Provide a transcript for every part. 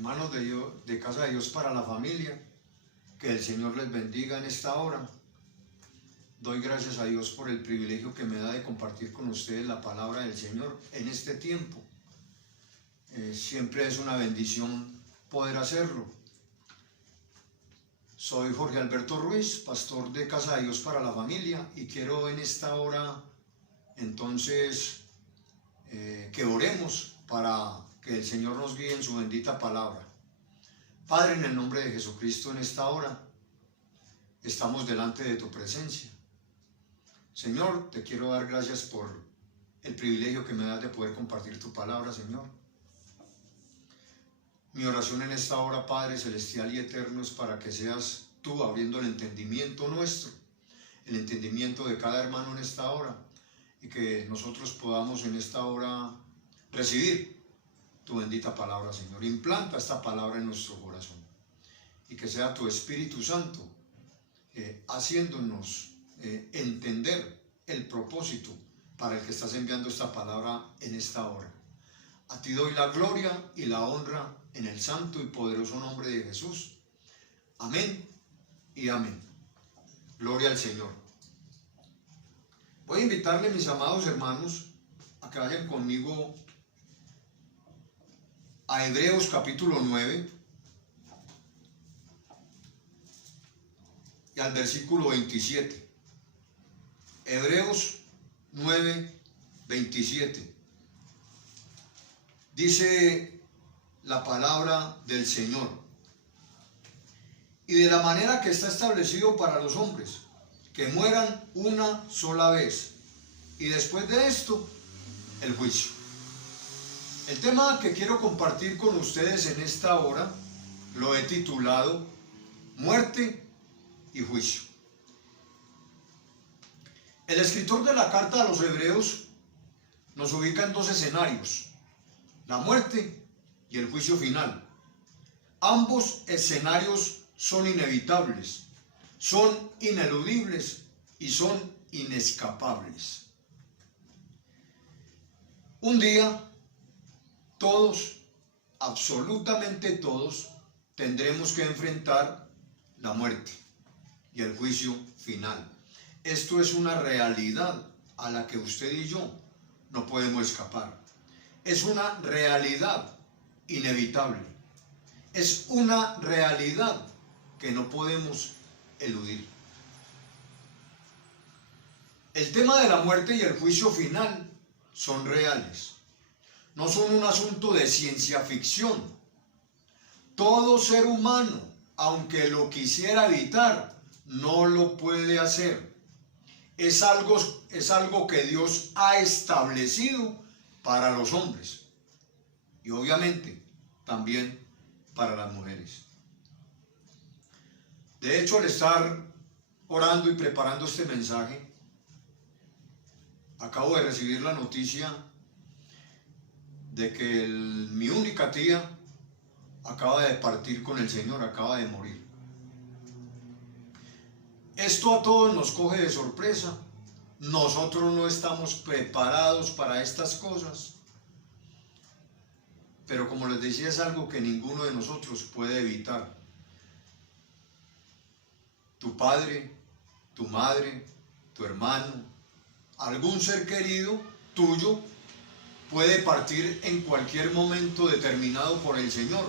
Hermanos de Dios, de Casa de Dios para la Familia, que el Señor les bendiga en esta hora. Doy gracias a Dios por el privilegio que me da de compartir con ustedes la palabra del Señor en este tiempo. Siempre es una bendición poder hacerlo. Soy Jorge Alberto Ruiz, pastor de Casa de Dios para la Familia, y quiero en esta hora entonces que oremos para que el Señor nos guíe en su bendita palabra. Padre, en el nombre de Jesucristo, en esta hora estamos delante de tu presencia. Señor, te quiero dar gracias por el privilegio que me das de poder compartir tu palabra, Señor. Mi oración en esta hora, Padre celestial y eterno, es para que seas tú abriendo el entendimiento nuestro, el entendimiento de cada hermano en esta hora, y que nosotros podamos en esta hora recibir tu bendita palabra, Señor. Implanta esta palabra en nuestro corazón y que sea tu Espíritu Santo haciéndonos entender el propósito para el que estás enviando esta palabra en esta hora. A ti doy la gloria y la honra en el santo y poderoso nombre de Jesús. Amén y amén. Gloria al Señor. Voy a invitarle, mis amados hermanos, a que vayan conmigo a Hebreos capítulo 9 y al versículo 27. Hebreos 9, 27. Dice la palabra del Señor: y de la manera que está establecido para los hombres, que mueran una sola vez, y después de esto, el juicio. El tema que quiero compartir con ustedes en esta hora lo he titulado Muerte y Juicio. El escritor de la carta a los Hebreos nos ubica en dos escenarios: la muerte y el juicio final. Ambos escenarios son inevitables, son ineludibles y son inescapables. Un día, todos, absolutamente todos, tendremos que enfrentar la muerte y el juicio final. Esto es una realidad a la que usted y yo no podemos escapar. Es una realidad inevitable. Es una realidad que no podemos eludir. El tema de la muerte y el juicio final son reales. No son un asunto de ciencia ficción. Todo ser humano, aunque lo quisiera evitar, no lo puede hacer. Es algo que Dios ha establecido para los hombres y obviamente también para las mujeres. De hecho, al estar orando y preparando este mensaje, acabo de recibir la noticia de que mi única tía acaba de partir con el Señor, acaba de morir. Esto a todos nos coge de sorpresa. Nosotros no estamos preparados para estas cosas. Pero como les decía, es algo que ninguno de nosotros puede evitar. Tu padre, tu madre, tu hermano, algún ser querido tuyo puede partir en cualquier momento determinado por el Señor.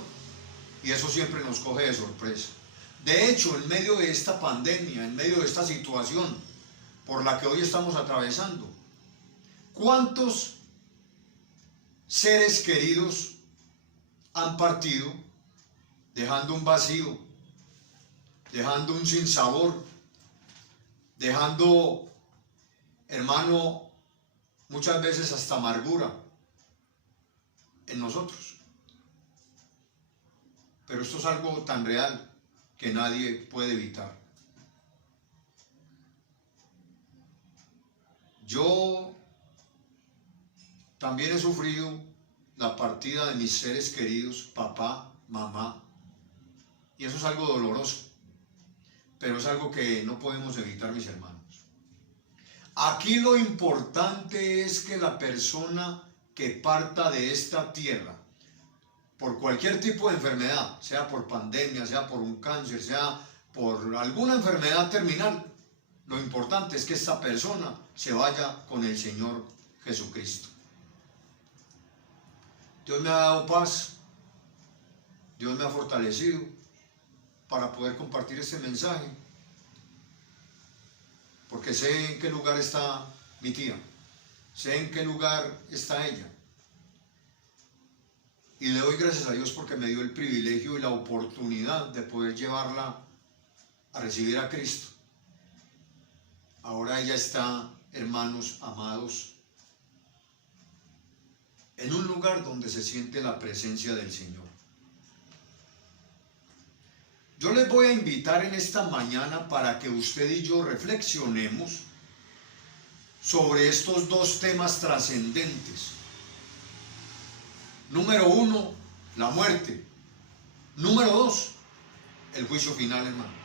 Y eso siempre nos coge de sorpresa. De hecho, en medio de esta pandemia, en medio de esta situación por la que hoy estamos atravesando, ¿cuántos seres queridos han partido dejando un vacío, dejando un sinsabor, dejando, hermano, muchas veces hasta amargura en nosotros? Pero esto es algo tan real que nadie puede evitar. Yo también he sufrido la partida de mis seres queridos, papá, mamá, y eso es algo doloroso, pero es algo que no podemos evitar, mis hermanos. Aquí lo importante es que la persona que parta de esta tierra por cualquier tipo de enfermedad, sea por pandemia, sea por un cáncer, sea por alguna enfermedad terminal, lo importante es que esta persona se vaya con el Señor Jesucristo. Dios me ha dado paz, Dios me ha fortalecido para poder compartir este mensaje, porque sé en qué lugar está mi tía, sé en qué lugar está ella, y le doy gracias a Dios porque me dio el privilegio y la oportunidad de poder llevarla a recibir a Cristo. Ahora ella está, hermanos amados, en un lugar donde se siente la presencia del Señor. Yo les voy a invitar en esta mañana para que usted y yo reflexionemos sobre estos dos temas trascendentes. Número 1, la muerte. Número 2, el juicio final, hermano.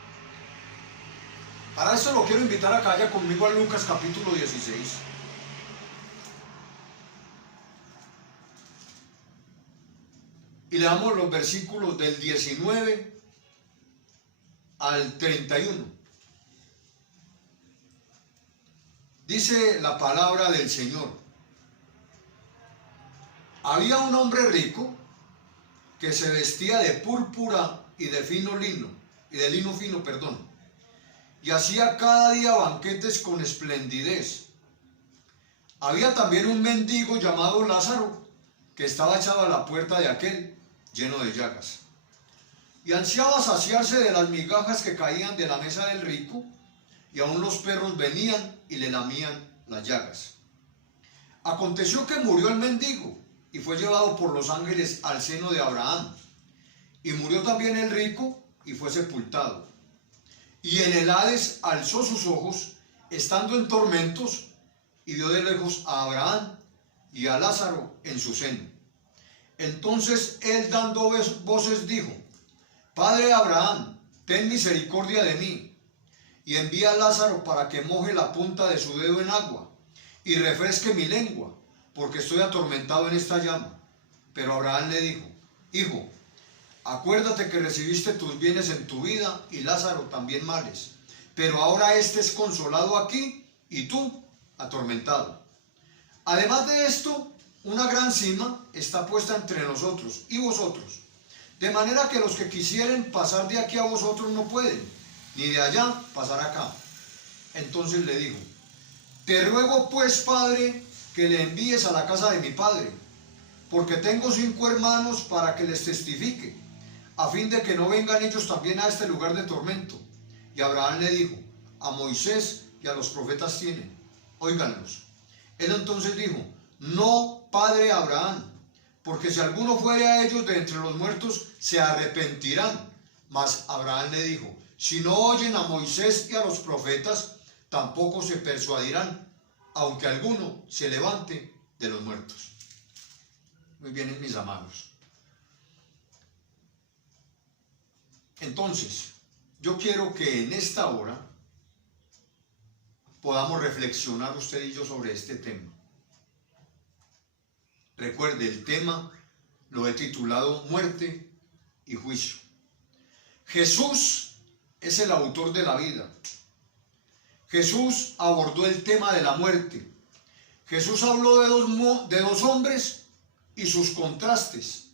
Para eso lo quiero invitar a que vaya conmigo a Lucas capítulo 16. Y leamos los versículos del 19 al 31. Dice la palabra del Señor. Había un hombre rico que se vestía de púrpura y de lino fino, y hacía cada día banquetes con esplendidez. Había también un mendigo llamado Lázaro, que estaba echado a la puerta de aquel, lleno de llagas, y ansiaba saciarse de las migajas que caían de la mesa del rico, y aún los perros venían y le lamían las llagas. Aconteció que murió el mendigo, y fue llevado por los ángeles al seno de Abraham. Y murió también el rico, y fue sepultado. Y en el Hades alzó sus ojos, estando en tormentos, y vio de lejos a Abraham y a Lázaro en su seno. Entonces él, dando voces, dijo: Padre Abraham, ten misericordia de mí, y envía a Lázaro para que moje la punta de su dedo en agua, y refresque mi lengua, porque estoy atormentado en esta llama. Pero Abraham le dijo: Hijo, acuérdate que recibiste tus bienes en tu vida, y Lázaro también males, pero ahora éste es consolado aquí, y tú atormentado. Además de esto, una gran sima está puesta entre nosotros y vosotros, de manera que los que quisieren pasar de aquí a vosotros no pueden, ni de allá pasar acá. Entonces le dijo: Te ruego pues, Padre, que le envíes a la casa de mi padre, porque tengo 5 hermanos, para que les testifique, a fin de que no vengan ellos también a este lugar de tormento. Y Abraham le dijo: A Moisés y a los profetas tienen, óiganlos. Él entonces dijo: No, padre Abraham, porque si alguno fuere a ellos de entre los muertos, se arrepentirán. Mas Abraham le dijo: Si no oyen a Moisés y a los profetas, tampoco se persuadirán, aunque alguno se levante de los muertos. Muy bien, mis amados. Entonces, yo quiero que en esta hora podamos reflexionar usted y yo sobre este tema. Recuerde, el tema lo he titulado Muerte y Juicio. Jesús es el autor de la vida. Jesús abordó el tema de la muerte. Jesús habló de dos hombres y sus contrastes.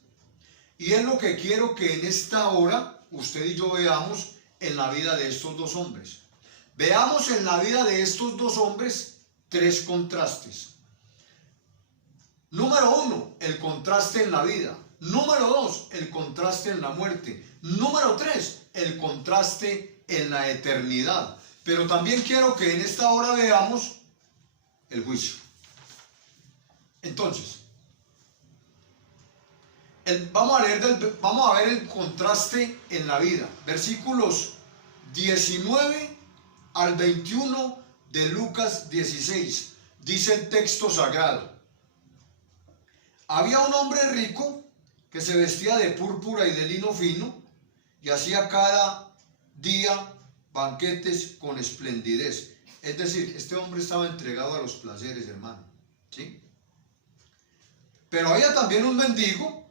Y es lo que quiero que en esta hora usted y yo veamos en la vida de estos dos hombres. Veamos en la vida de estos dos hombres 3 contrastes. Número 1, el contraste en la vida. Número 2, el contraste en la muerte. Número 3, el contraste en la eternidad. Pero también quiero que en esta hora veamos el juicio. Entonces, vamos a ver el contraste en la vida. Versículos 19 al 21 de Lucas 16. Dice el texto sagrado: Había un hombre rico que se vestía de púrpura y de lino fino, y hacía cada día banquetes con esplendidez. Es decir, este hombre estaba entregado a los placeres, hermano, ¿sí? Pero había también un mendigo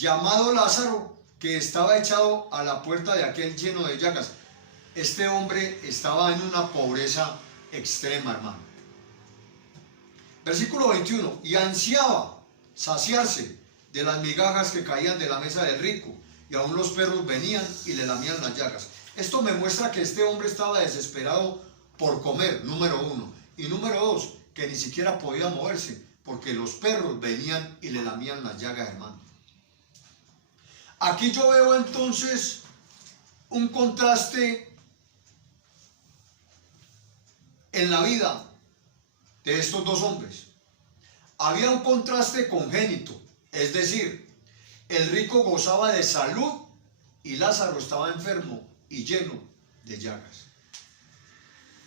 llamado Lázaro, que estaba echado a la puerta de aquel lleno de llagas. Este hombre estaba en una pobreza extrema, hermano. Versículo 21, y ansiaba saciarse de las migajas que caían de la mesa del rico, y aún los perros venían y le lamían las llagas. Esto me muestra que este hombre estaba desesperado por comer, número uno, y número dos, que ni siquiera podía moverse, porque los perros venían y le lamían las llagas, hermano. Aquí yo veo entonces un contraste en la vida de estos dos hombres. Había un contraste congénito, es decir, el rico gozaba de salud y Lázaro estaba enfermo y lleno de llagas.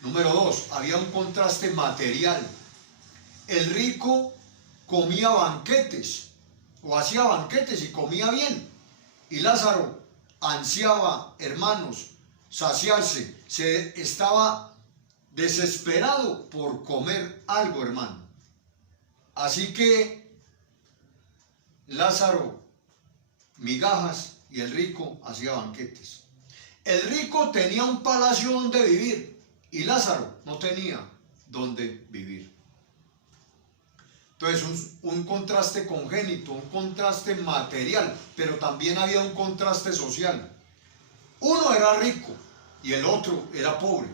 Número dos, había un contraste material. El rico comía banquetes o hacía banquetes y comía bien. Y Lázaro ansiaba, hermanos, saciarse. Se estaba desesperado por comer algo, hermano. Así que Lázaro, migajas, y el rico hacía banquetes. El rico tenía un palacio donde vivir y Lázaro no tenía donde vivir. Entonces, un contraste congénito, un contraste material, pero también había un contraste social. Uno era rico y el otro era pobre.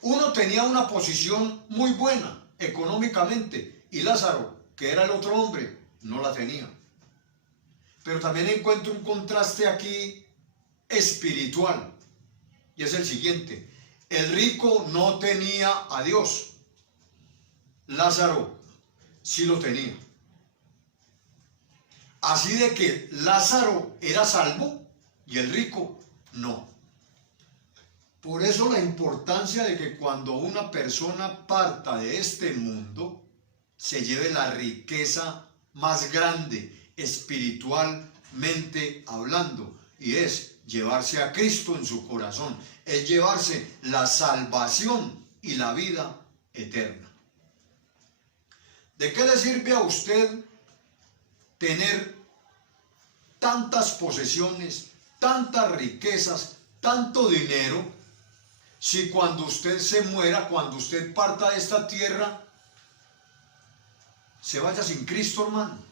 Uno tenía una posición muy buena económicamente y Lázaro, que era el otro hombre, no la tenía. Pero también encuentro un contraste aquí espiritual, y es el siguiente: el rico no tenía a Dios, Lázaro sí lo tenía. Así de que Lázaro era salvo y el rico no. Por eso la importancia de que cuando una persona parta de este mundo, se lleve la riqueza más grande espiritualmente hablando, y es llevarse a Cristo en su corazón, es llevarse la salvación y la vida eterna. ¿De qué le sirve a usted tener tantas posesiones, tantas riquezas, tanto dinero, si cuando usted se muera, cuando usted parta de esta tierra, se vaya sin Cristo, hermano?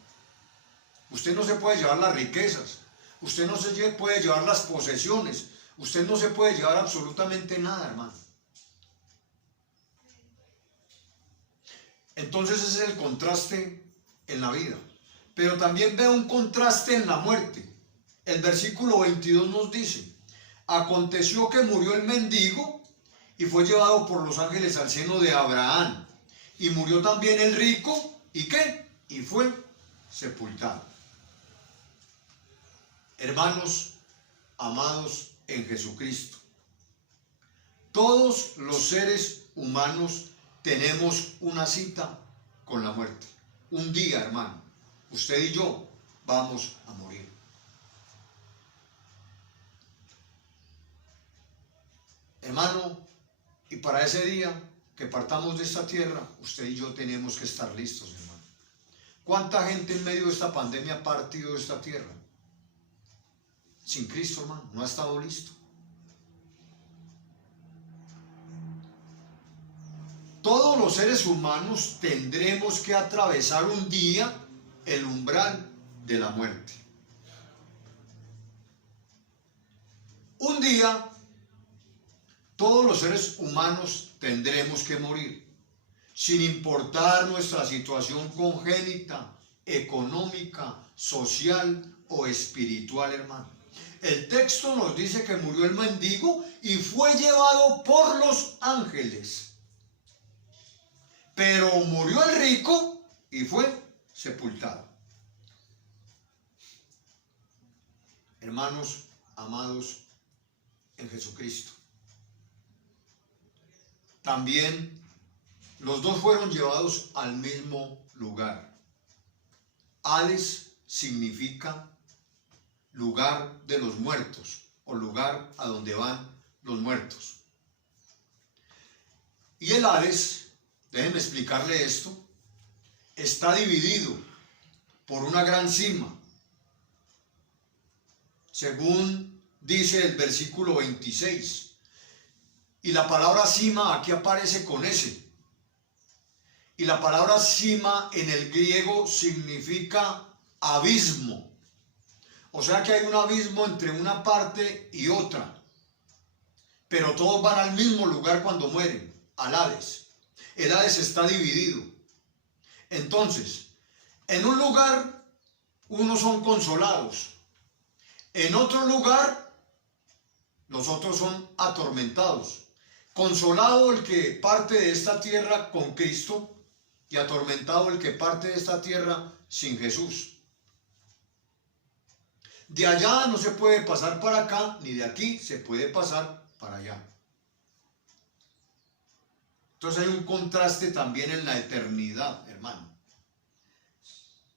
Usted no se puede llevar las riquezas, usted no se puede llevar las posesiones, usted no se puede llevar absolutamente nada, hermano. Entonces ese es el contraste en la vida. Pero también veo un contraste en la muerte. El versículo 22 nos dice: aconteció que murió el mendigo y fue llevado por los ángeles al seno de Abraham. Y murió también el rico, ¿y qué? Y fue sepultado. Hermanos amados en Jesucristo, todos los seres humanos tenemos una cita con la muerte. Un día, hermano, usted y yo vamos a morir. Hermano, y para ese día que partamos de esta tierra, usted y yo tenemos que estar listos, hermano. ¿Cuánta gente en medio de esta pandemia ha partido de esta tierra? Sin Cristo, hermano, no ha estado listo. Todos los seres humanos tendremos que atravesar un día el umbral de la muerte. Un día, todos los seres humanos tendremos que morir, sin importar nuestra situación congénita, económica, social o espiritual, hermano. El texto nos dice que murió el mendigo y fue llevado por los ángeles. Pero murió el rico y fue sepultado. Hermanos amados en Jesucristo, también los dos fueron llevados al mismo lugar. Hades significa lugar de los muertos, o lugar a donde van los muertos. Y el Hades, déjenme explicarle esto, está dividido por una gran cima según dice el versículo 26. Y la palabra cima aquí aparece con S. Y la palabra cima en el griego significa abismo. O sea que hay un abismo entre una parte y otra. Pero todos van al mismo lugar cuando mueren, al Hades. El Hades está dividido. Entonces, en un lugar, unos son consolados. En otro lugar, los otros son atormentados. Consolado el que parte de esta tierra con Cristo y atormentado el que parte de esta tierra sin Jesús. De allá no se puede pasar para acá, ni de aquí se puede pasar para allá. Entonces hay un contraste también en la eternidad, hermano.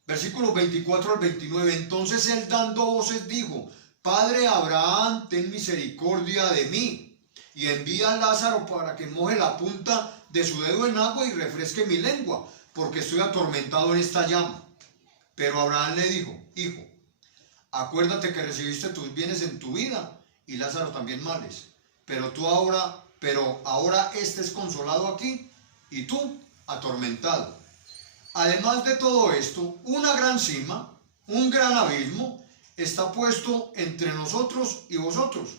Versículos 24 al 29. Entonces él dando voces dijo: Padre Abraham, ten misericordia de mí, y envía a Lázaro para que moje la punta de su dedo en agua y refresque mi lengua, porque estoy atormentado en esta llama. Pero Abraham le dijo: Hijo, acuérdate que recibiste tus bienes en tu vida, y Lázaro también males. Pero ahora este es consolado aquí, y tú atormentado. Además de todo esto, una gran cima, un gran abismo, está puesto entre nosotros y vosotros.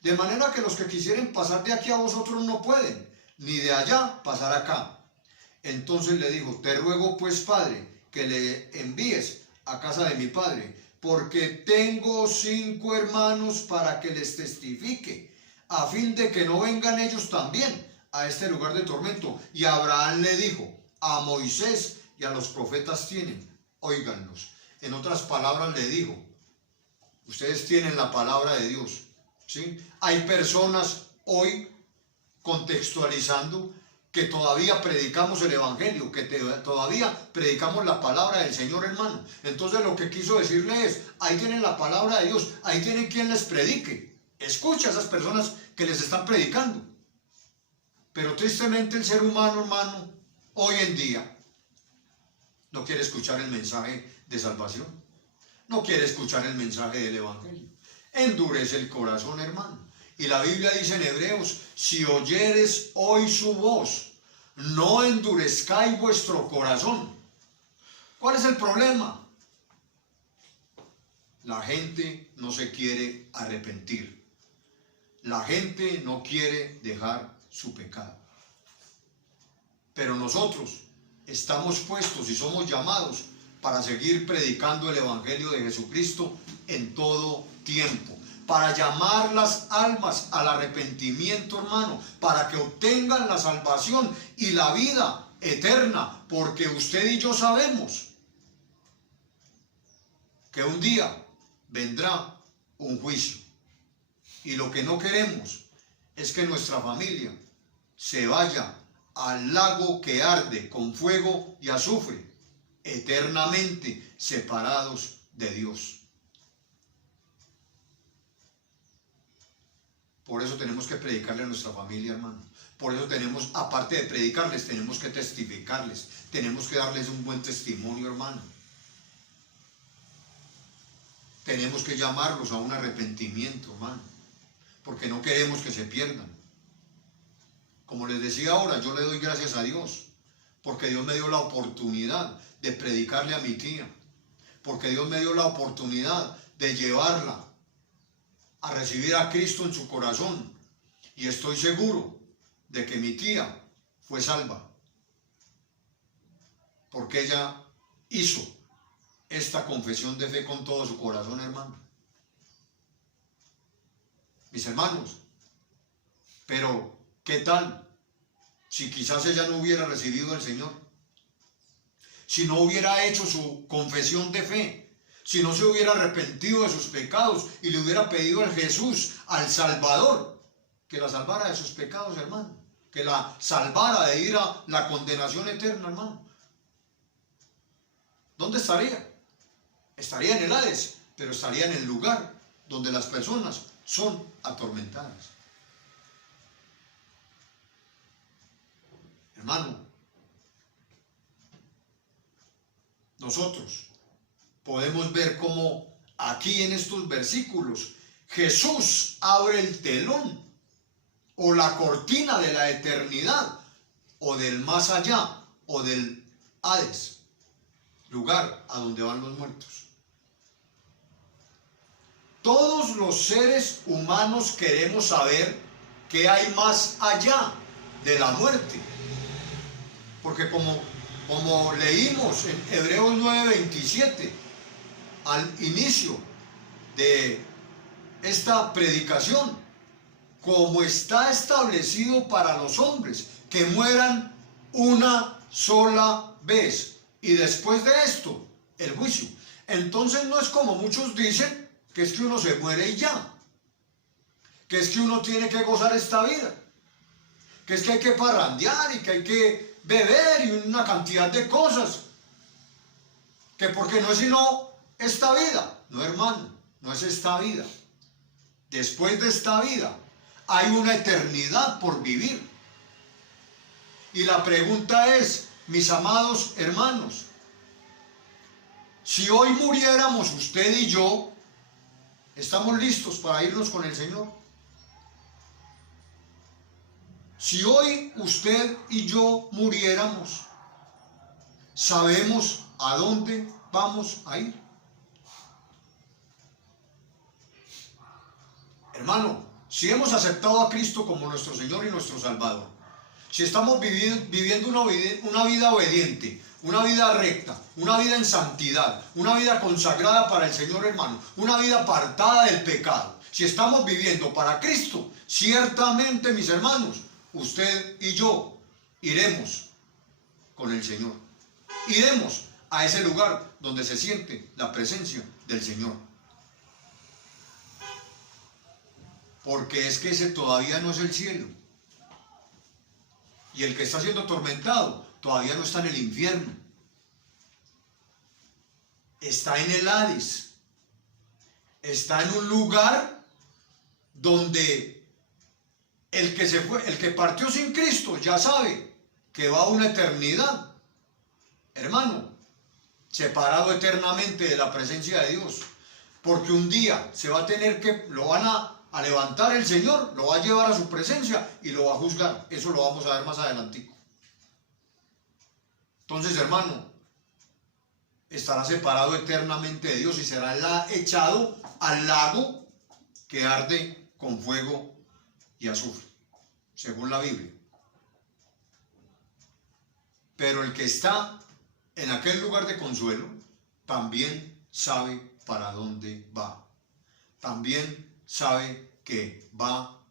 De manera que los que quisieren pasar de aquí a vosotros no pueden, ni de allá pasar acá. Entonces le dijo: Te ruego pues, Padre, que le envíes a casa de mi padre, porque tengo 5 hermanos para que les testifique, a fin de que no vengan ellos también a este lugar de tormento. Y Abraham le dijo: A Moisés y a los profetas tienen, óiganlos. En otras palabras le dijo: ustedes tienen la palabra de Dios, ¿sí? Hay personas hoy, contextualizando, que todavía predicamos el evangelio, que todavía predicamos la palabra del Señor, hermano. Entonces lo que quiso decirle es: ahí tienen la palabra de Dios, ahí tienen quien les predique. Escucha a esas personas que les están predicando. Pero tristemente el ser humano, hermano, hoy en día no quiere escuchar el mensaje de salvación, no quiere escuchar el mensaje del evangelio. Endurece el corazón, hermano. Y la Biblia dice en Hebreos: si oyeres hoy su voz, no endurezcáis vuestro corazón. ¿Cuál es el problema? La gente no se quiere arrepentir. La gente no quiere dejar su pecado. Pero nosotros estamos puestos y somos llamados para seguir predicando el evangelio de Jesucristo en todo tiempo, para llamar las almas al arrepentimiento, hermano, para que obtengan la salvación y la vida eterna, porque usted y yo sabemos que un día vendrá un juicio, y lo que no queremos es que nuestra familia se vaya al lago que arde con fuego y azufre, eternamente separados de Dios. Por eso tenemos que predicarle a nuestra familia, hermano. Por eso tenemos, aparte de predicarles, tenemos que testificarles. Tenemos que darles un buen testimonio, hermano. Tenemos que llamarlos a un arrepentimiento, hermano, porque no queremos que se pierdan. Como les decía ahora, yo le doy gracias a Dios, porque Dios me dio la oportunidad de predicarle a mi tía, porque Dios me dio la oportunidad de llevarla a recibir a Cristo en su corazón, y estoy seguro de que mi tía fue salva, porque ella hizo esta confesión de fe con todo su corazón, hermano. Mis hermanos, pero ¿qué tal si quizás ella no hubiera recibido al Señor? Si no hubiera hecho su confesión de fe, si no se hubiera arrepentido de sus pecados y le hubiera pedido a Jesús, al Salvador, que la salvara de sus pecados, hermano, que la salvara de ir a la condenación eterna, hermano, ¿dónde estaría? Estaría en el Hades, pero estaría en el lugar donde las personas son atormentadas. Hermano, nosotros podemos ver cómo aquí en estos versículos, Jesús abre el telón o la cortina de la eternidad o del más allá o del Hades, lugar a donde van los muertos. Todos los seres humanos queremos saber qué hay más allá de la muerte, porque como leímos en Hebreos 9:27 al inicio de esta predicación, como está establecido para los hombres que mueran una sola vez y después de esto el juicio. Entonces no es como muchos dicen, que es que uno se muere y ya, que es que uno tiene que gozar esta vida, que es que hay que parrandear y que hay que beber y una cantidad de cosas, que porque no es sino esta vida. No, hermano, no es esta vida. Después de esta vida hay una eternidad por vivir. Y la pregunta es, mis amados hermanos, si hoy muriéramos usted y yo, ¿estamos listos para irnos con el Señor? Si hoy usted y yo muriéramos, ¿sabemos a dónde vamos a ir? Hermano, si hemos aceptado a Cristo como nuestro Señor y nuestro Salvador, si estamos viviendo una vida obediente, una vida recta, una vida en santidad, una vida consagrada para el Señor, hermano, una vida apartada del pecado, si estamos viviendo para Cristo, ciertamente, mis hermanos, usted y yo iremos con el Señor. Iremos a ese lugar donde se siente la presencia del Señor. Porque es que ese todavía no es el cielo. Y el que está siendo atormentado todavía no está en el infierno. Está en el Hades. Está en un lugar donde el que partió sin Cristo ya sabe que va a una eternidad, hermano, separado eternamente de la presencia de Dios. Porque un día se va a tener que, lo van a levantar el Señor, lo va a llevar a su presencia y lo va a juzgar. Eso lo vamos a ver más adelantico. Entonces, hermano, estará separado eternamente de Dios y será echado al lago que arde con fuego y azufre, según la Biblia. Pero el que está en aquel lugar de consuelo también sabe para dónde va. También sabe que va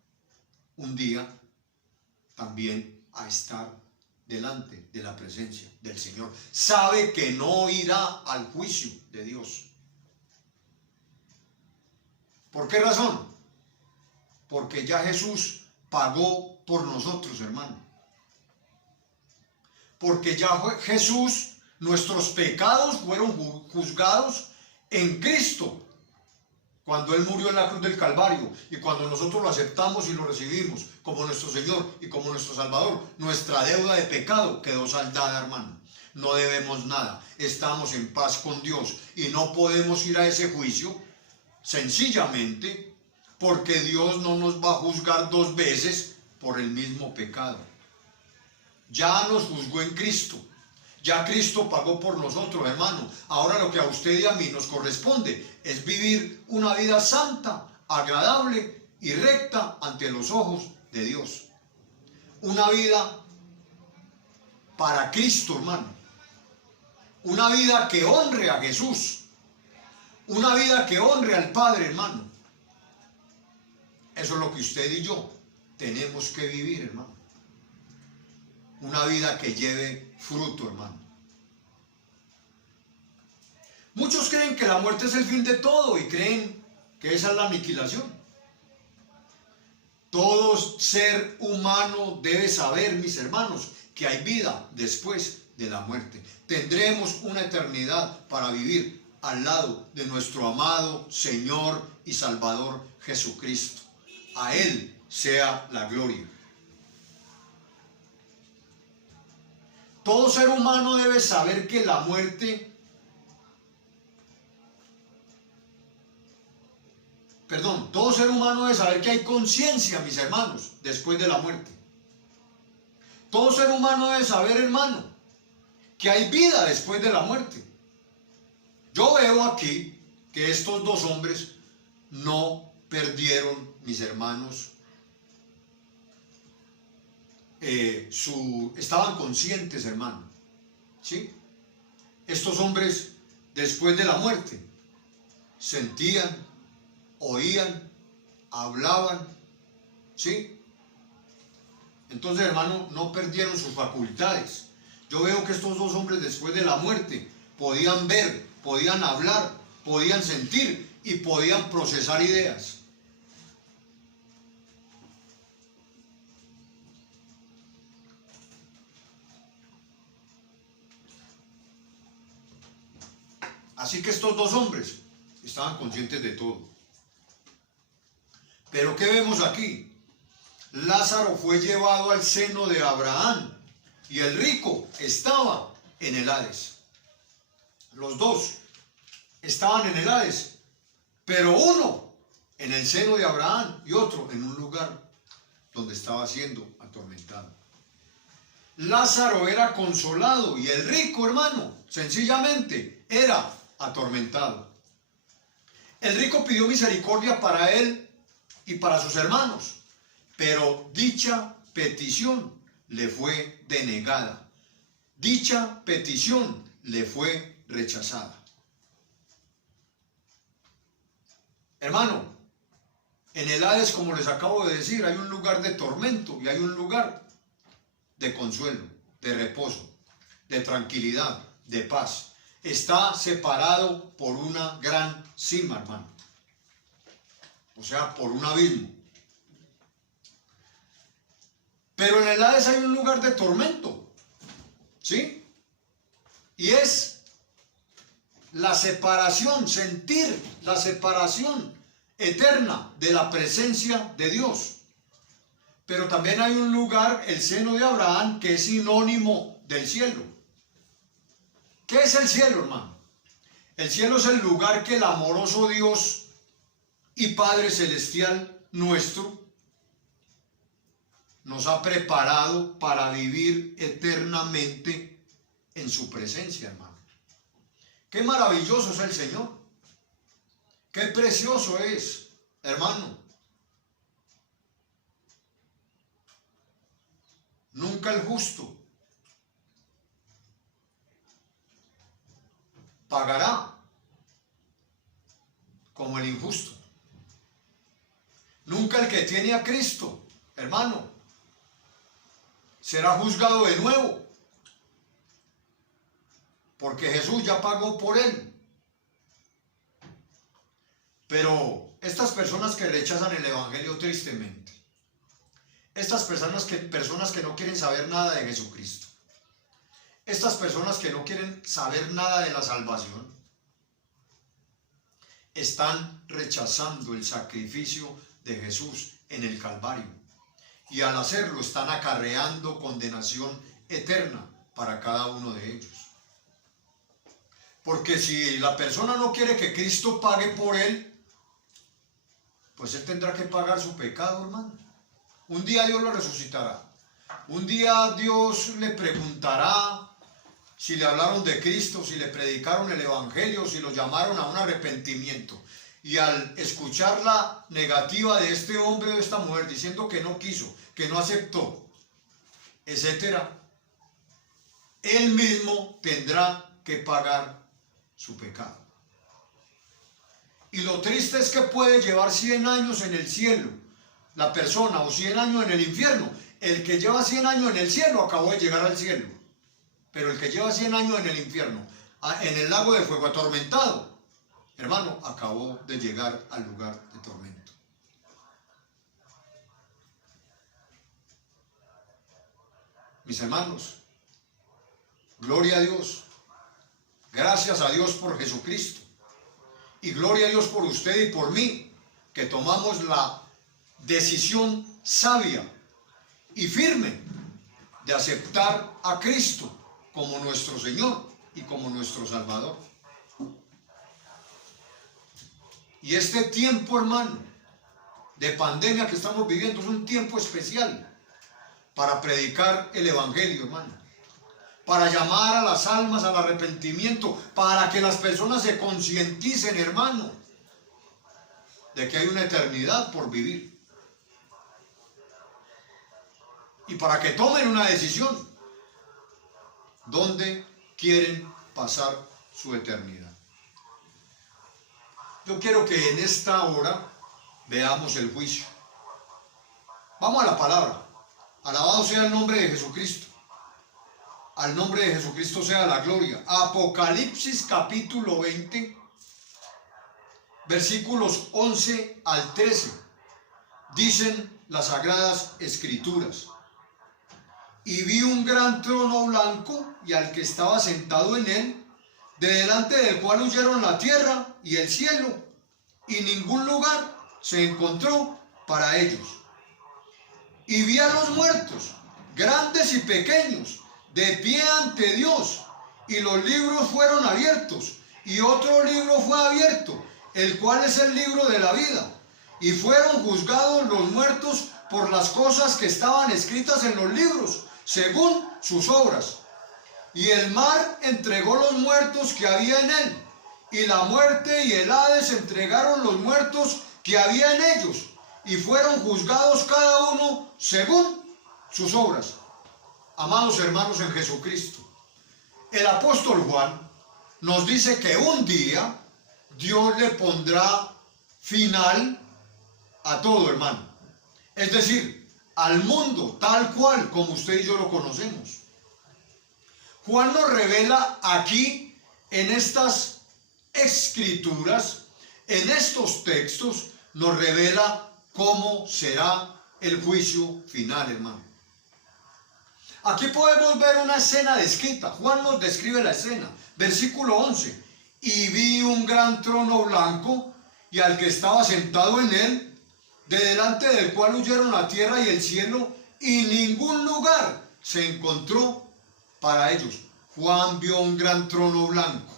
un día también a estar delante de la presencia del Señor. Sabe que no irá al juicio de Dios. ¿Por qué razón? Porque ya Jesús pagó por nosotros, hermano. Porque ya Jesús, nuestros pecados fueron juzgados en Cristo. Cuando Él murió en la cruz del Calvario y cuando nosotros lo aceptamos y lo recibimos como nuestro Señor y como nuestro Salvador, nuestra deuda de pecado quedó saldada, hermano. No debemos nada, estamos en paz con Dios y no podemos ir a ese juicio sencillamente porque Dios no nos va a juzgar dos veces por el mismo pecado. Ya nos juzgó en Cristo. Ya Cristo pagó por nosotros, hermano. Ahora lo que a usted y a mí nos corresponde es vivir una vida santa, agradable y recta ante los ojos de Dios. Una vida para Cristo, hermano. Una vida que honre a Jesús. Una vida que honre al Padre, hermano. Eso es lo que usted y yo tenemos que vivir, hermano. Una vida que lleve fruto, hermano. Muchos creen que la muerte es el fin de todo y creen que esa es la aniquilación. Todo ser humano debe saber, mis hermanos, que hay vida después de la muerte. Tendremos una eternidad para vivir al lado de nuestro amado Señor y Salvador Jesucristo. A Él sea la gloria. Todo ser humano debe saber que la muerte todo ser humano debe saber que hay conciencia, mis hermanos, después de la muerte. Todo ser humano debe saber, hermano, que hay vida después de la muerte. Yo veo aquí que estos dos hombres no perdieron, mis hermanos, estaban conscientes, hermano, ¿sí? Estos hombres, después de la muerte, sentían, oían, hablaban, ¿sí? Entonces, hermano, no perdieron sus facultades. Yo veo que estos dos hombres, después de la muerte, podían ver, podían hablar, podían sentir y podían procesar ideas. Así que estos dos hombres estaban conscientes de todo. Pero ¿qué vemos aquí? Lázaro fue llevado al seno de Abraham y el rico estaba en el Hades. Los dos estaban en el Hades, pero uno en el seno de Abraham y otro en un lugar donde estaba siendo atormentado. Lázaro era consolado y el rico, hermano, sencillamente era atormentado. El rico pidió misericordia para él y para sus hermanos, pero dicha petición le fue denegada. Dicha petición le fue rechazada. Hermano, en el Hades, como les acabo de decir, hay un lugar de tormento y hay un lugar de consuelo, de reposo, de tranquilidad, de paz. Está separado por una gran cima, hermano. O sea, por un abismo. Pero en el Hades hay un lugar de tormento, ¿sí? Y es la separación, sentir la separación eterna de la presencia de Dios. Pero también hay un lugar, el seno de Abraham, que es sinónimo del cielo. ¿Qué es el cielo, hermano? El cielo es el lugar que el amoroso Dios y Padre Celestial nuestro nos ha preparado para vivir eternamente en su presencia, hermano. Qué maravilloso es el Señor. Qué precioso es, hermano. Nunca el justo pagará como el injusto. Nunca el que tiene a Cristo, hermano, será juzgado de nuevo, porque Jesús ya pagó por él. Pero estas personas que rechazan el Evangelio tristemente, estas personas que no quieren saber nada de Jesucristo, estas personas que no quieren saber nada de la salvación, están rechazando el sacrificio de Jesús en el Calvario. Y al hacerlo están acarreando condenación eterna para cada uno de ellos. Porque si la persona no quiere que Cristo pague por él, pues él tendrá que pagar su pecado, hermano. Un día Dios lo resucitará. Un día Dios le preguntará si le hablaron de Cristo, si le predicaron el Evangelio, si lo llamaron a un arrepentimiento. Y al escuchar la negativa de este hombre o de esta mujer, diciendo que no quiso, que no aceptó, etcétera, él mismo tendrá que pagar su pecado. Y lo triste es que puede llevar 100 años en el cielo la persona o 100 años en el infierno. El que lleva 100 años en el cielo acabó de llegar al cielo. Pero el que lleva 100 años en el infierno, en el lago de fuego atormentado, hermano, acabó de llegar al lugar de tormento. Mis hermanos, gloria a Dios. Gracias a Dios por Jesucristo. Y gloria a Dios por usted y por mí, que tomamos la decisión sabia y firme de aceptar a Cristo como nuestro Señor y como nuestro Salvador. Y este tiempo, hermano, de pandemia que estamos viviendo es un tiempo especial para predicar el evangelio, hermano. Para llamar a las almas al arrepentimiento, para que las personas se concienticen, hermano, de que hay una eternidad por vivir. Y para que tomen una decisión, ¿dónde quieren pasar su eternidad? Yo quiero que en esta hora veamos el juicio. Vamos a la palabra. Alabado sea el nombre de Jesucristo. Al nombre de Jesucristo sea la gloria. Apocalipsis capítulo 20, versículos 11 al 13. Dicen las sagradas escrituras. Y vi un gran trono blanco y al que estaba sentado en él, de delante del cual huyeron la tierra y el cielo, y ningún lugar se encontró para ellos. Y vi a los muertos, grandes y pequeños, de pie ante Dios, y los libros fueron abiertos, y otro libro fue abierto, el cual es el libro de la vida, y fueron juzgados los muertos por las cosas que estaban escritas en los libros, según sus obras. Y el mar entregó los muertos que había en él, y la muerte y el Hades entregaron los muertos que había en ellos, y fueron juzgados cada uno según sus obras. Amados hermanos en Jesucristo, el apóstol Juan nos dice que un día Dios le pondrá final a todo, hermano. Es decir, al mundo tal cual como usted y yo lo conocemos. Juan nos revela aquí en estas escrituras, en estos textos, nos revela cómo será el juicio final, hermano. Aquí podemos ver una escena descrita. Juan nos describe la escena. Versículo 11. Y vi un gran trono blanco y al que estaba sentado en él, de delante del cual huyeron la tierra y el cielo, y ningún lugar se encontró para ellos. Juan vio un gran trono blanco.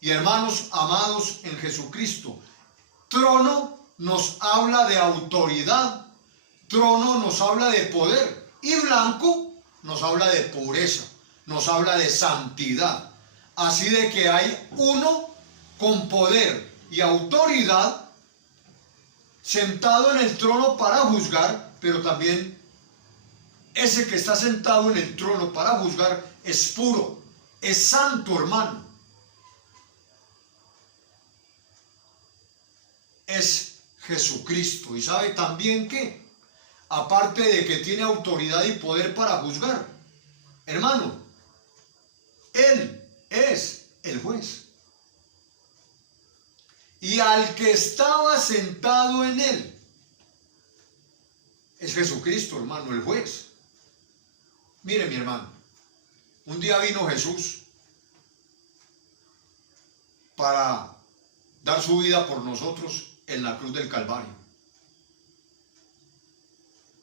Y hermanos amados en Jesucristo, trono nos habla de autoridad, trono nos habla de poder, y blanco nos habla de pureza, nos habla de santidad. Así de que hay uno con poder y autoridad sentado en el trono para juzgar, pero también ese que está sentado en el trono para juzgar es puro, es santo, hermano. Es Jesucristo. Y sabe también que, aparte de que tiene autoridad y poder para juzgar, hermano, Él es el juez. Y al que estaba sentado en él es Jesucristo, hermano, el juez. Mire, mi hermano, un día vino Jesús para dar su vida por nosotros en la cruz del Calvario.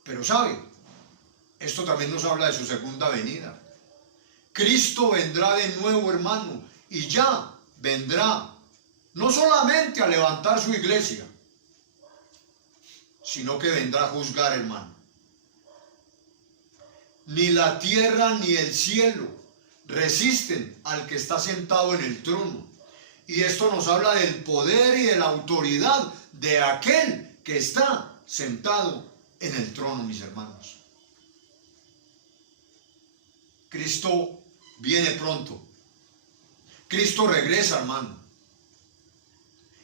Pero sabe, esto también nos habla de su segunda venida. Cristo vendrá de nuevo, hermano, y ya vendrá no solamente a levantar su iglesia, sino que vendrá a juzgar, hermano. Ni la tierra ni el cielo resisten al que está sentado en el trono. Y esto nos habla del poder y de la autoridad de aquel que está sentado en el trono, mis hermanos. Cristo viene pronto. Cristo regresa, hermano.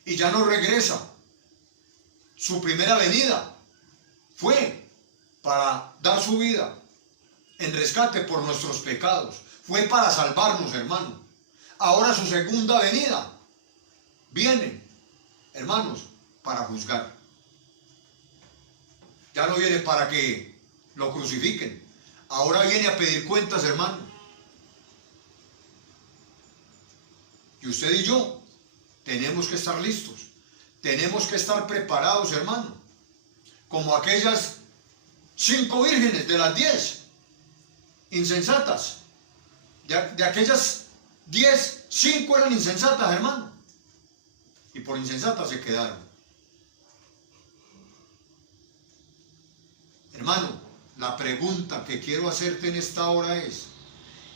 Y ya no regresa. Su primera venida fue para dar su vida en rescate por nuestros pecados. Fue para salvarnos, hermano. Ahora su segunda venida viene, hermanos, para juzgar. Ya no viene para que lo crucifiquen. Ahora viene a pedir cuentas, hermano. Y usted y yo tenemos que estar listos. Tenemos que estar preparados, hermano. Como aquellas 5 vírgenes de las 10 insensatas. De aquellas 10, 5 eran insensatas, hermano. y por insensatas se quedaron. Hermano, la pregunta que quiero hacerte en esta hora es: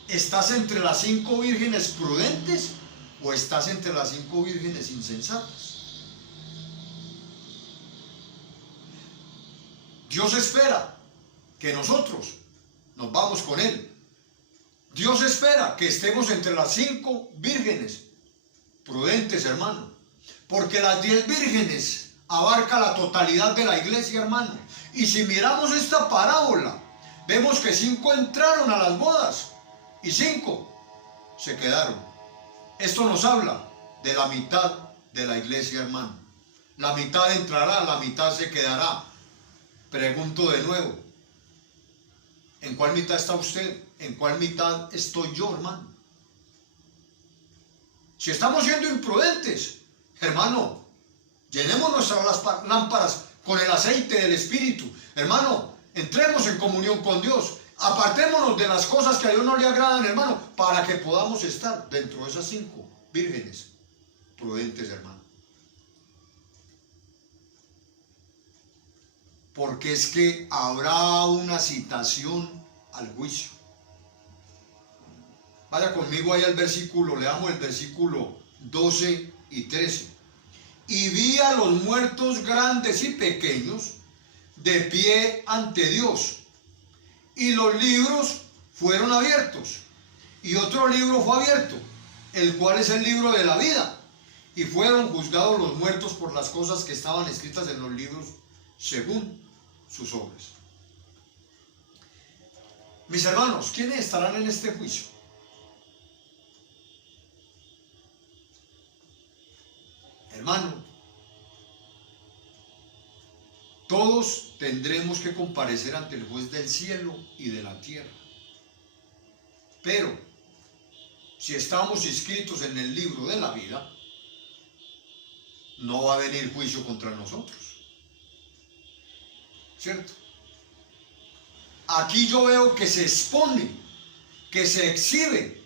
¿estás entre las 5 vírgenes prudentes o estás entre las 5 vírgenes insensatas? Dios espera que nosotros nos vamos con Él. Dios espera que estemos entre las 5 vírgenes prudentes, hermano. Porque las 10 vírgenes abarca la totalidad de la iglesia, hermano. Y si miramos esta parábola, vemos que 5 entraron a las bodas y 5 se quedaron. Esto nos habla de la mitad de la iglesia, hermano. La mitad entrará, la mitad se quedará. Pregunto de nuevo: ¿en cuál mitad está usted? ¿En cuál mitad estoy yo, hermano? Si estamos siendo imprudentes, hermano, llenemos nuestras lámparas con el aceite del Espíritu. Hermano, entremos en comunión con Dios. Apartémonos de las cosas que a Dios no le agradan, hermano, para que podamos estar dentro de esas 5 vírgenes prudentes, hermano. Porque es que habrá una citación al juicio. Vaya conmigo ahí al versículo, leamos el versículo 12 y 13. Y vi a los muertos grandes y pequeños de pie ante Dios, y los libros fueron abiertos, y otro libro fue abierto, el cual es el libro de la vida, y fueron juzgados los muertos por las cosas que estaban escritas en los libros según sus obras. Mis hermanos, ¿quiénes estarán en este juicio? Hermano, todos tendremos que comparecer ante el juez del cielo y de la tierra. Pero, si estamos inscritos en el libro de la vida, no va a venir juicio contra nosotros. ¿Cierto? Aquí yo veo que se expone, que se exhibe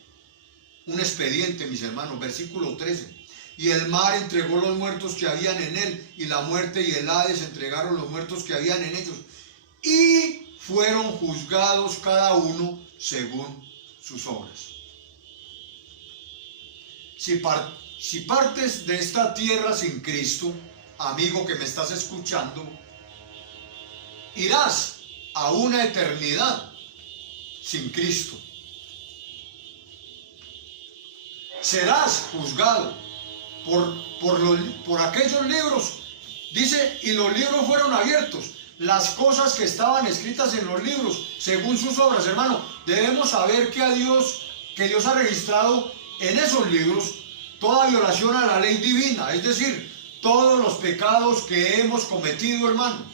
un expediente, mis hermanos, versículo 13. Y el mar entregó los muertos que habían en él, y la muerte y el Hades entregaron los muertos que habían en ellos, y fueron juzgados cada uno según sus obras. Si partes de esta tierra sin Cristo, amigo que me estás escuchando, irás a una eternidad sin Cristo. Serás juzgado por aquellos libros. Dice, y los libros fueron abiertos. Las cosas que estaban escritas en los libros, según sus obras, hermano. Debemos saber que Dios ha registrado en esos libros toda violación a la ley divina. Es decir, todos los pecados que hemos cometido, hermano.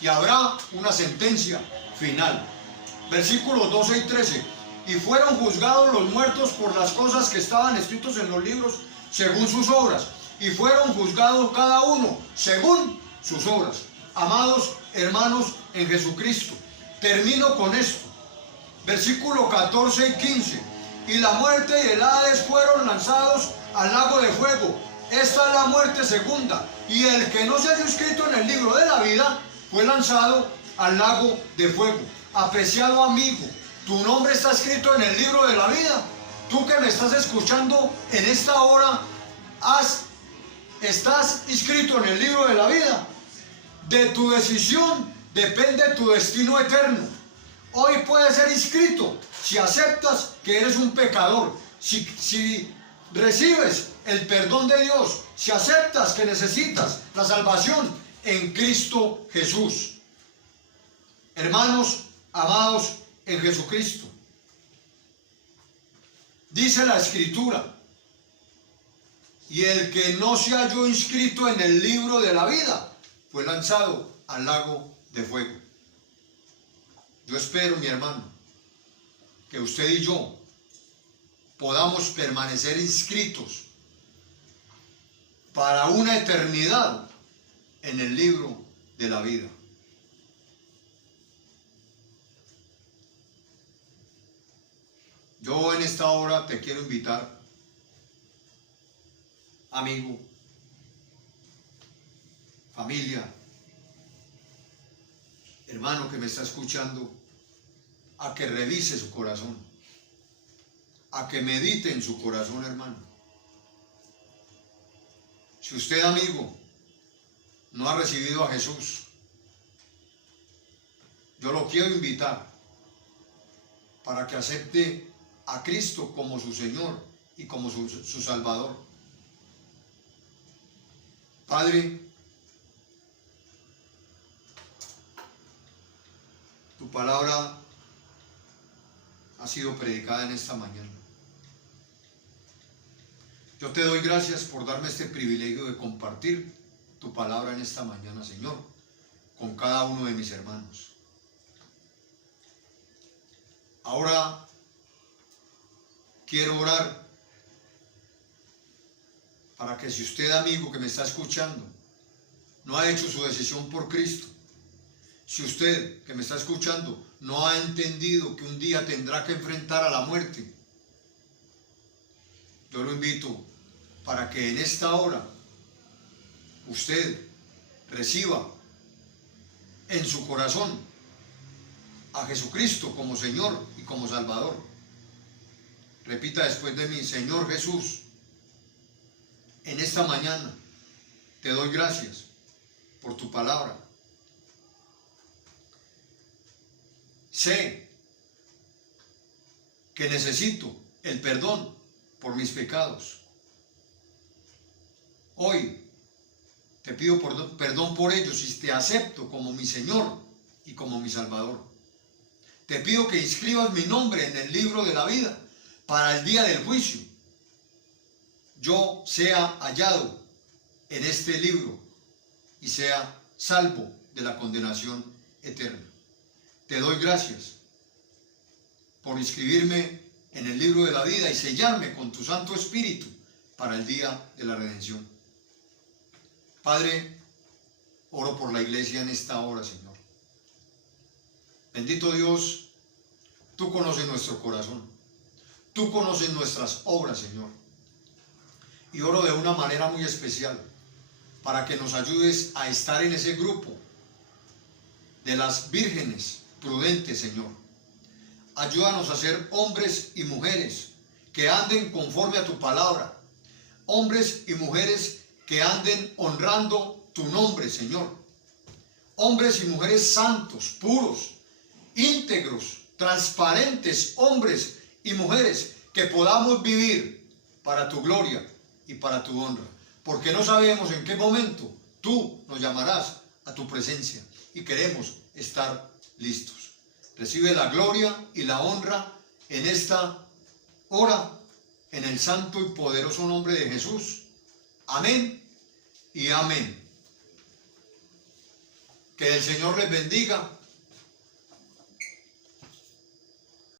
Y habrá una sentencia final. Versículos 12 y 13. Y fueron juzgados los muertos por las cosas que estaban escritos en los libros según sus obras. Y fueron juzgados cada uno según sus obras. Amados hermanos en Jesucristo, termino con esto. Versículo 14 y 15. Y la muerte y el Hades fueron lanzados al lago de fuego. Esta es la muerte segunda. Y el que no se haya inscrito en el libro de la vida fue lanzado al lago de fuego. Apreciado amigo, tu nombre está escrito en el libro de la vida. Tú que me estás escuchando en esta hora, estás inscrito en el libro de la vida. De tu decisión depende tu destino eterno. Hoy puedes ser inscrito si aceptas que eres un pecador, si recibes el perdón de Dios, si aceptas que necesitas la salvación en Cristo Jesús. Hermanos, amados en Jesucristo, dice la Escritura, y el que no se halló inscrito en el libro de la vida fue lanzado al lago de fuego. Yo espero, mi hermano, que usted y yo podamos permanecer inscritos para una eternidad en el libro de la vida. Yo en esta hora te quiero invitar amigo, familia, hermano que me está escuchando, a que revise su corazón, a que medite en su corazón, hermano. Si usted, amigo, no ha recibido a Jesús, yo lo quiero invitar para que acepte a Cristo como su Señor y como su Salvador. Padre, tu palabra ha sido predicada en esta mañana. Yo te doy gracias por darme este privilegio de compartir tu palabra en esta mañana, Señor, con cada uno de mis hermanos. Ahora quiero orar para que si usted, amigo que me está escuchando, no ha hecho su decisión por Cristo, si usted que me está escuchando no ha entendido que un día tendrá que enfrentar a la muerte, yo lo invito para que en esta hora usted reciba en su corazón a Jesucristo como Señor y como Salvador. Repita después de mí: Señor Jesús, en esta mañana te doy gracias por tu palabra. Sé que necesito el perdón por mis pecados. Hoy te pido perdón por ellos y te acepto como mi Señor y como mi Salvador. Te pido que inscribas mi nombre en el libro de la vida para el día del juicio yo sea hallado en este libro y sea salvo de la condenación eterna. Te doy gracias por inscribirme en el libro de la vida y sellarme con tu Santo Espíritu para el día de la redención. Padre, oro por la iglesia en esta hora, Señor. Bendito Dios, tú conoces nuestro corazón, tú conoces nuestras obras, Señor. Y oro de una manera muy especial para que nos ayudes a estar en ese grupo de las vírgenes prudentes, Señor. Ayúdanos a ser hombres y mujeres que anden conforme a tu palabra, hombres y mujeres que anden honrando tu nombre, Señor. Hombres y mujeres santos, puros, íntegros, transparentes, hombres y mujeres que podamos vivir para tu gloria y para tu honra, porque no sabemos en qué momento tú nos llamarás a tu presencia y queremos estar listos. Recibe la gloria y la honra en esta hora, en el santo y poderoso nombre de Jesús. Amén y amén. Que el Señor les bendiga